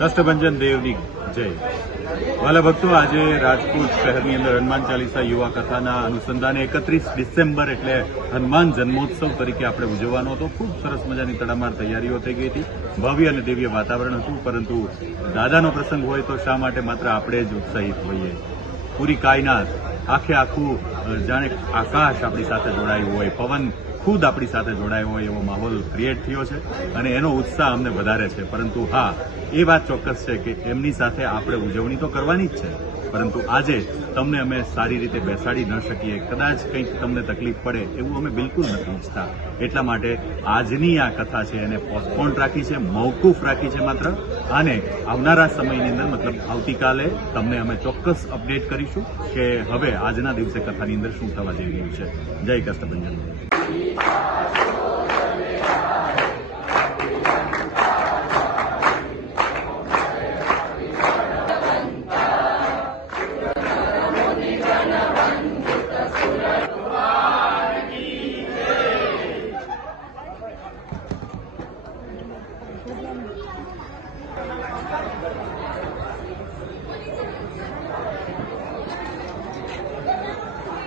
કષ્ટભંજન દેવની જય. વાલા ભક્તો, આજે રાજકોટ શહેરની અંદર હનુમાન ચાલીસા યુવા કથાના અનુસંધાને એકત્રીસ ડિસેમ્બર એટલે હનુમાન જન્મોત્સવ તરીકે આપણે ઉજવવાનો હતો. ખૂબ સરસ મજાની તડામાર તૈયારીઓ થઈ ગઈ હતી. ભવ્ય અને દિવ્ય વાતાવરણ હતું, પરંતુ દાદાનો પ્રસંગ હોય તો શા માટે માત્ર આપણે જ ઉત્સાહિત હોઈએ? પૂરી કાયનાત, આખે આખું જાણે આકાશ આપણી સાથે જોડાયું હોય, પવન ખુદ આપણી સાથે જોડાયો હોય એવો માહોલ ક્રિએટ થયો છે અને એનો ઉત્સાહ અમને વધારે છે. પરંતુ હા, એ વાત ચોક્કસ છે કે એમની સાથે આપણે ઉજવણી તો કરવાની જ છે. પરંતુ આજે તમને અમે સારી રીતે બેસાડી ન શકીએ. કદાચ કંઈક તમને તકલીફ પડે એવું અમે બિલકુલ નથી ઈચ્છતા. એટલા માટે આજની આ કથા છે એને પોસ્ટપોન રાખી છે, મોકૂફ રાખી છે માત્ર. અને આવનારા સમયની અંદર મતલબ આવતીકાલે તમને અમે ચોક્કસ અપડેટ કરીશું કે હવે આજના દિવસે કથાની અંદર શું થવા જઈ રહ્યું છે જય કષ્ટભંજન